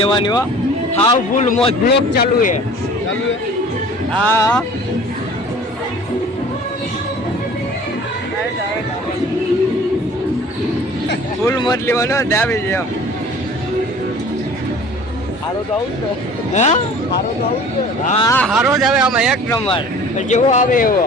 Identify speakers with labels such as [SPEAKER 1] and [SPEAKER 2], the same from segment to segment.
[SPEAKER 1] લેવાની હો. હાવ ફૂલ મોજ. બ્લોક ચાલુ છે.
[SPEAKER 2] ચાલુ હે
[SPEAKER 1] હા. ફૂલ મોજ લેવાનો દાવી છે એમ.
[SPEAKER 2] હારો તો આવું
[SPEAKER 1] હા?
[SPEAKER 2] હારો તો આવું
[SPEAKER 1] હા હારો જ આવે આમાં એક નંબર. જેવો આવે એવો.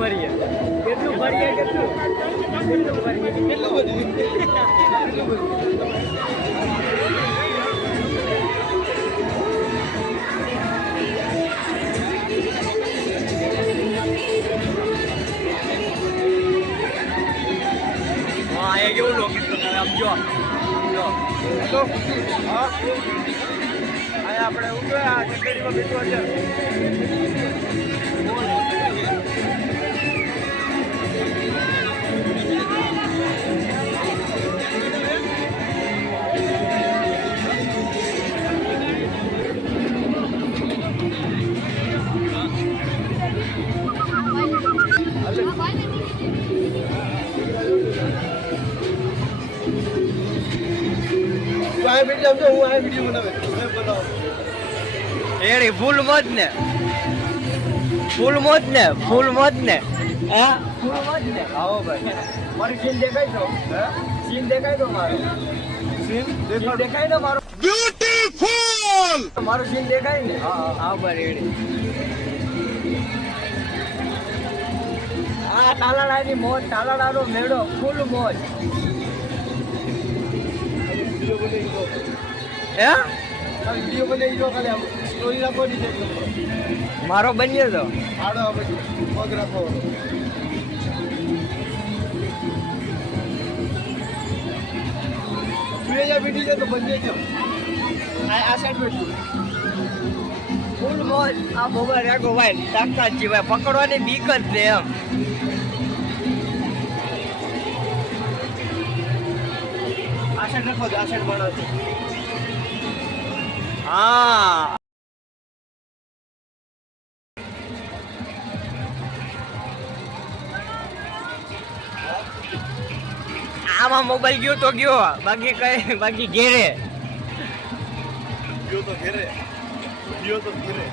[SPEAKER 1] ભરીએ. કેટલું ભરીએ, કેટલું? કેટલું ભરીએ?
[SPEAKER 2] કેટલું બધું કેટલું
[SPEAKER 1] હા એ કેવું લોકેશન આમ જો જો.
[SPEAKER 2] હા. અહીંયા આપણે આ ચકડીમાં બેઠો છે. બેઠી હું આ વીડિયો બનાવે. બનાવો.
[SPEAKER 1] એડી ફૂલ મોજ ને. ફૂલ મોજ ને ફૂલ મોજ ને. હા? ફૂલ મોજ ને. આવો ભાઈ. મારી સીન દેખાય તો
[SPEAKER 2] હે.
[SPEAKER 1] સીન દેખાય તો મારો.
[SPEAKER 2] સીન
[SPEAKER 1] દેખાય ને મારો? બ્યુટીફુલ મારું સીન દેખાય ને?
[SPEAKER 2] હા, હા.
[SPEAKER 1] ભાઈ એડી આ તાલાડાની મોજ તાલાડાનો મેળો ફૂલ મોજ. મારો બન્યો તો. ફૂલ મોજ. આ મોબાઈલ રાખો ભાઈ. તાકાત ભાઈ. પકડવાની બીક જ છે એમ.
[SPEAKER 2] આ સાઈડ રાખો આ સાઈડ માણસ
[SPEAKER 1] હા. આમાં મોબાઈલ ગયો તો ગયો. બાકી કઈ બાકી ઘેરે.
[SPEAKER 2] ગયો તો ઘેરે. ગયો તો ઘેરે.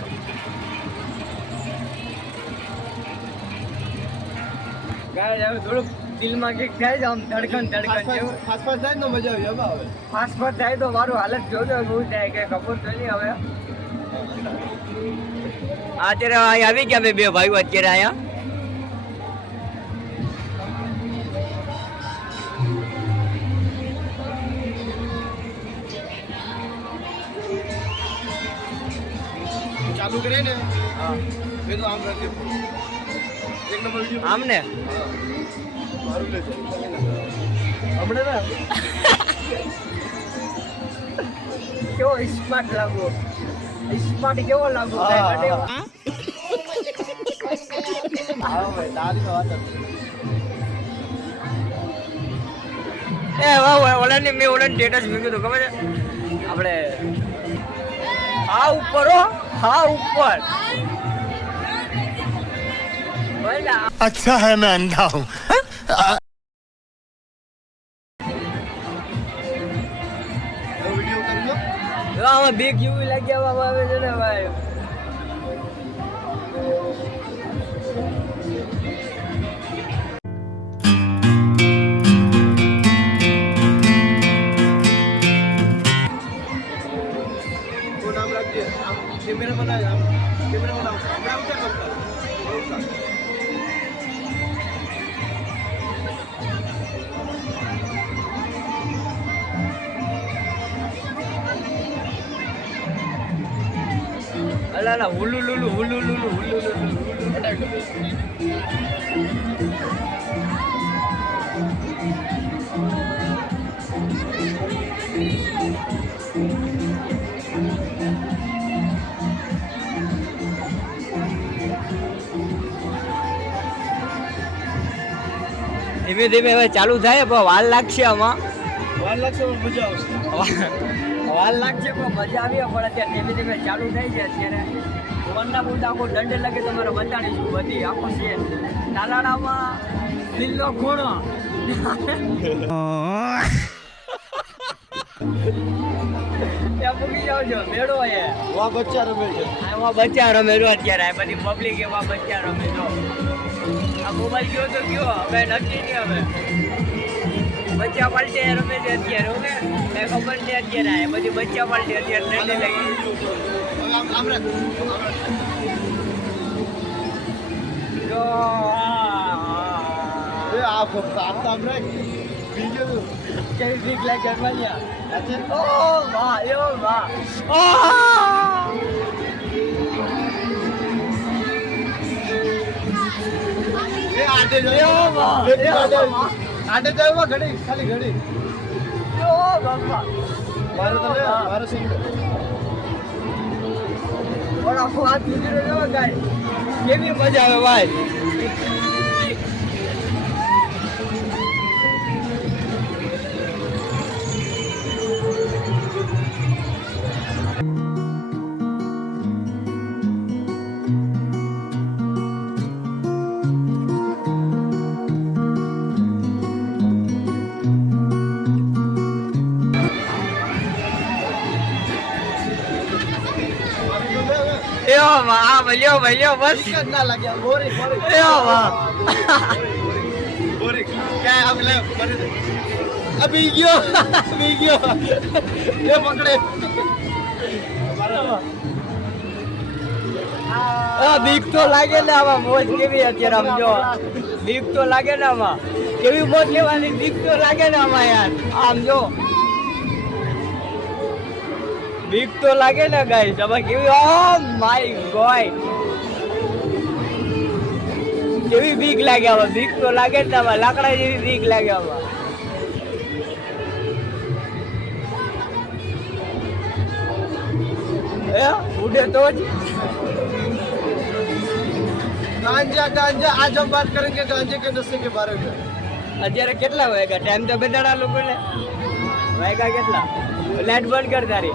[SPEAKER 1] ગાય હવે થોડુંક. દિલમાં કંઈક થાય છે આમ ધડકન ધડકન જેવું
[SPEAKER 2] ફાસ્ફાસ થાય તો મજા આવી આવે
[SPEAKER 1] ફાસ્ફાસ થાય તો મારું હાલત જોજો શું થાય કે ખબર તો નહીં હવે અત્યારે અહીં આવી ગયા બે ભાઈઓ અત્યારે અહીંયા
[SPEAKER 2] ચાલુ કરે ને
[SPEAKER 1] હા
[SPEAKER 2] તો આમ કરજે એક નંબર વિડિયો
[SPEAKER 1] આમ ને
[SPEAKER 2] હા
[SPEAKER 1] કેવો સ્માર્ટ લાગો સ્માર્ટ કેવો લાગો
[SPEAKER 2] હા,
[SPEAKER 1] કાંઈ કાઢે?
[SPEAKER 2] હા. હા ભાઈ તારી તો વાત હતી.
[SPEAKER 1] એ વાહ વાહ, ઓલાને મેં ઓલાને સ્ટેટસ મૂક્યું હતું ખબર છે આપણે હા ઉપર હો હા ઉપર બોલા
[SPEAKER 3] अच्छा है मैं अंधा हूँ
[SPEAKER 2] હવે વીડિયો કરજો
[SPEAKER 1] લાગી બીક આવે છે ને ભાઈ.
[SPEAKER 2] આમ કેમેરા બનાવ, આમ કેમેરા બનાવ.
[SPEAKER 1] અલા ના હુલુ લુલુ હુલુ લુલુ હુલુ લુલુ. ધીમે ધીમે હવે ચાલુ થાય પણ વાર લાગશે આમાં
[SPEAKER 2] વાર લાગશે પણ મજા આવશે
[SPEAKER 1] વાર લાગશે પણ મજા આવી પણ અત્યારે ધીમે ધીમે ચાલુ થઈ છે અત્યારે વનના મુદ્દા આખો દંડ લગે તમારે બતાડીશું બધી. આખું છે. તાલાડામાં લીલો ખૂણો. ત્યાં મૂકી જાવ છો મેળો એ.
[SPEAKER 2] વા બચ્ચા રમે છે.
[SPEAKER 1] એમાં બચ્ચા રમે છો અત્યારે આ બધી પબ્લિક એમાં બચ્ચા રમે છો. આ મોબાઈલ ગયો તો ગયો હવે નક્કી નહીં હવે. બચ્ચા પલટે રમે છે અત્યારે ઓકે મેં ખબર છે અત્યારે આવે પછી બચ્ચા પલટે અત્યારે
[SPEAKER 2] નહીં આમ રાખ.
[SPEAKER 1] તો
[SPEAKER 2] આ ફક્ત બીજું?
[SPEAKER 1] કેવી બીક લાગે
[SPEAKER 2] સાચે?
[SPEAKER 1] ઓ વાહ યો વાહ. ઓ!
[SPEAKER 2] આટે જાય ઘડી ખાલી ઘડી. મારે તો લે મારે સિંગલ
[SPEAKER 1] પણ આખો હાથ રહ્યો ગાય. કેવી મજા આવે ભાઈ? વાહ ભલ્યો ભલ્યો બસ.
[SPEAKER 2] ના લાગ્યા બોરી બોરી
[SPEAKER 1] વાહ.
[SPEAKER 2] બોરી ક્યાં આમ લે મને દે. આ બી ગયો બી ગયો. એ પકડે.
[SPEAKER 1] બીક તો લાગે ને આમાં મોજ કેવી અત્યારે આમ જો. બીક તો લાગે ને આમાં. કેવી મોજ લેવાની બીક તો લાગે ને આમાં યાર. આમ જો. બીક તો લાગે ને ગાઈસ આમાં કેવી ઓ માય ગોડ કેવી બીક લાગે આમાં બીક તો લાગે ને આમાં લાકડા જેવી બીક લાગે આમાં એ ઉડે તો જ
[SPEAKER 2] गांजा गांजा आज हम बात करेंगे गांजे के नशे के बारे में
[SPEAKER 1] અત્યારે કેટલા વાગ્યા ટાઈમ તો બતાડા લોકોને વાગ્યા કેટલા લાઈટ બંધ કર તારી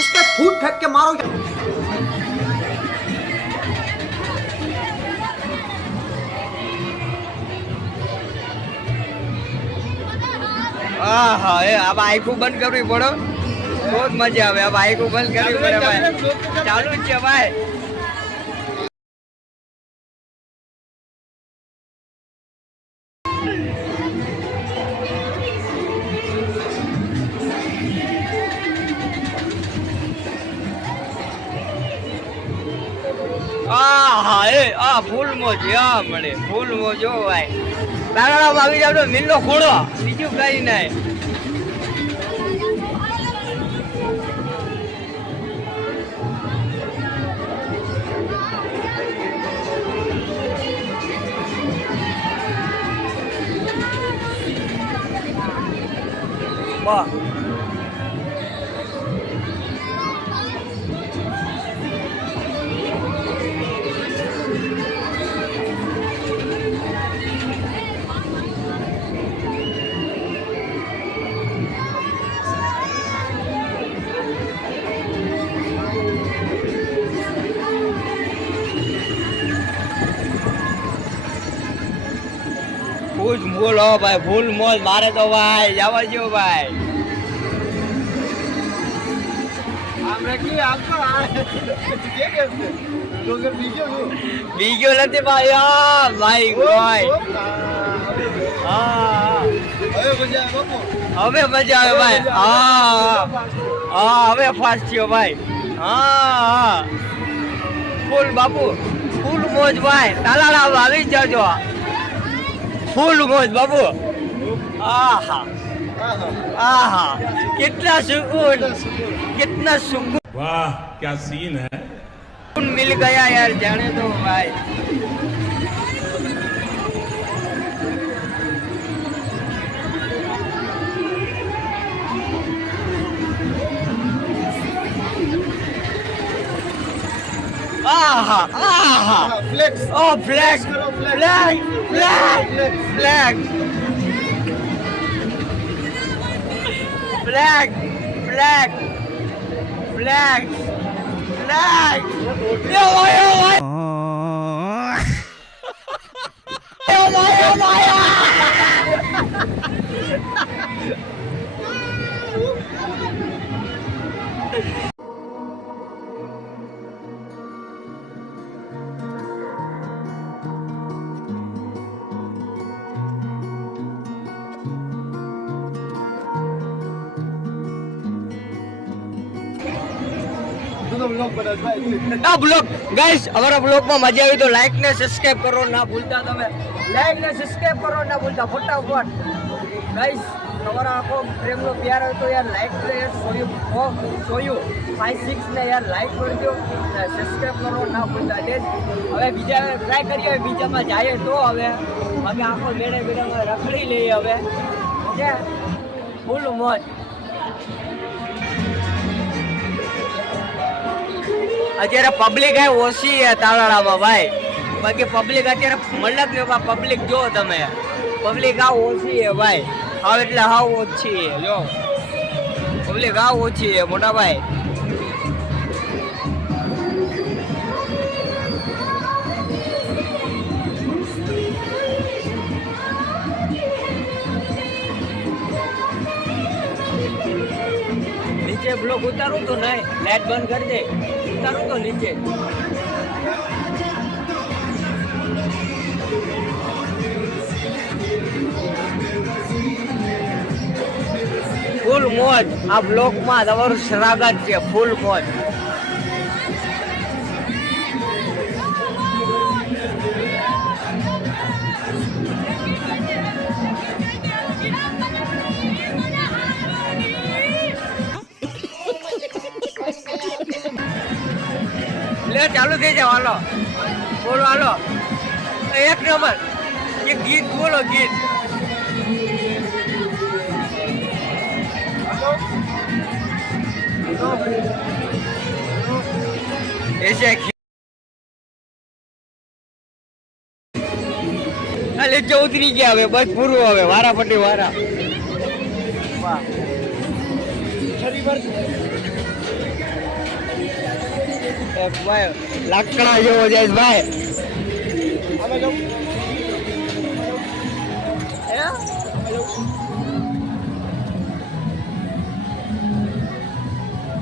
[SPEAKER 4] કે થૂટ ફેંક કે
[SPEAKER 1] મારો આહા, એ, આ બાઈકું બંધ કરવી પડો બહુ જ મજા આવે, આ બાઈકું બંધ કરવી પડે, ભાઈ. ચાલુ જ છે, ભાઈ. એ આ ફૂલ મોજ યા મળે ફૂલ મોજ ભાઈ તારામાં આવી જાવ મિલનો ખૂણો, બીજું કઈ નહીં. વાહ. ભાઈ ફૂલ મોલ મારે તો ભાઈ જવા જો ભાઈ
[SPEAKER 2] બીજો
[SPEAKER 1] નથી ભાઈ ભાઈ ભાઈ.
[SPEAKER 2] હવે મજા આવે
[SPEAKER 1] મજા ભાઈ. હા. હા હવે ફાસ્ટ થયો ભાઈ. હા હા. ફૂલ બાપુ. ફૂલ મોજ ભાઈ. તાલાળા આવી જજો. ફૂલ મોજ બાપુ આહા
[SPEAKER 2] આહા
[SPEAKER 1] આહા कितना सुकून कितना सुकून
[SPEAKER 5] वाह क्या सीन है
[SPEAKER 1] मिल गया यार जाने दो भाई आहा आहा
[SPEAKER 2] flex
[SPEAKER 1] Oh, flag! Flag! Flag! Flag! Flag! Flag! Flag! Flag! Yo, yo, yo! Yo, oh. yo, yo,
[SPEAKER 2] yo!
[SPEAKER 1] આ બ્લોગ ગાઈસ અમારા બ્લોગમાં મજા આવી તો લાઈક ને સબસ્ક્રાઇબ કરો, ના ભૂલતા તમે. લાઈક ને સબસ્ક્રાઇબ કરો, ના ભૂલતા. ફટાફટ. ગાઈસ તમારા આખો પ્રેમનો પ્યાર હોય તો યાર લાઈક ને સોયું. સોયું. ફાઈવ સિક્સ ને યાર લાઈક કરજો. ને સબસ્ક્રાઇબ કરો, ના ભૂલતા. એટલે હવે બીજા ટ્રાય કરીએ બીજામાં જઈએ તો હવે અમે આખો મેળે મેળામાં રખડી લઈએ હવે. ફૂલ મોજ. અત્યારે પબ્લિક આ ઓછી છે તાલાળામાં, ભાઈ. બાકી પબ્લિક અત્યારે મતલબ જ પબ્લિક જો તમે. પબ્લિક આ ઓછી છે, ભાઈ. હાવ એટલે હાવ ઓછી છે, જો. પબ્લિક આ ઓછી છે, મોટા ભાઈ. નીચે બ્લોક ઉતારું તો નહીં લાઈટ બંધ કરી દે. ઉતારું તો નીચે. ફૂલ મોજ. આ બ્લોકમાં તમારું સ્વાગત છે ફૂલ મોજ. ચાલુ થઈ જાવ હાલો. બોલો, હાલો. એક નંબર. એક ગીત, બોલો ગીત. એસે અલે ચૌધરી ગયા હવે, બસ પૂરું હવે વારા. પટી વારા વાહ લાકડા જેવો
[SPEAKER 2] જયેશભાઈ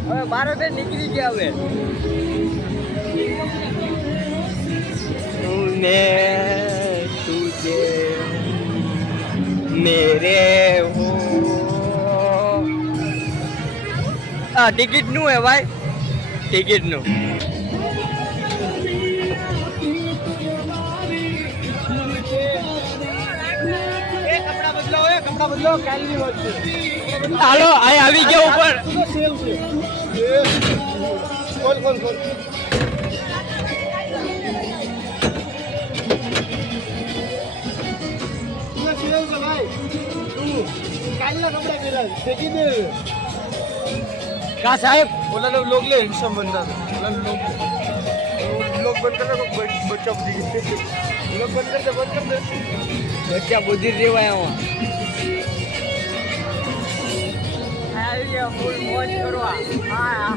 [SPEAKER 1] હવે બારો બે નીકળી ગયા હવે. તૂને તુજે, મેરે હો. આ ટિકિટનું હે ભાઈ?
[SPEAKER 2] ટિકિટનું.
[SPEAKER 1] હાલો અહીં આવી ગયા ઉપર
[SPEAKER 2] તો સેલ છે એ, ખોલ ખોલ ખોલ તું સેલ છે ભાઈ તું કાલના કપડા પહેર્યા છે. ફેંકી દે
[SPEAKER 1] કા સાહેબ
[SPEAKER 2] ઓલા लोग लोग ले इंस्टा बनता था ओला लोग लोग बंद करना तो ब- बच्चा बुद्धि लोग बंद करते बंद कर दे
[SPEAKER 1] બચ્ચા બુદ્ધિ દેવાય આમાં આવી ફૂલ મોજ કરવા હા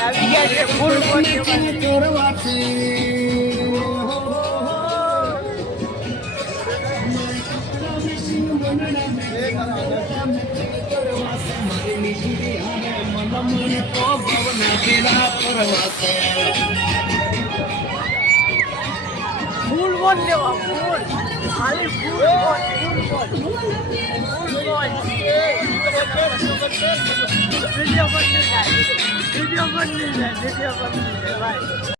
[SPEAKER 1] આવી ગયા છે ફૂલ મોજ. દેવાય ફૂલ મોજ લેવા ફૂલ ખાલી ફૂલ મોજ ફૂલ મોજ ફૂલ મોજ વીડિયો બની જાય વીડિયો બની જાય વીડિયો બની જાય ભાઈ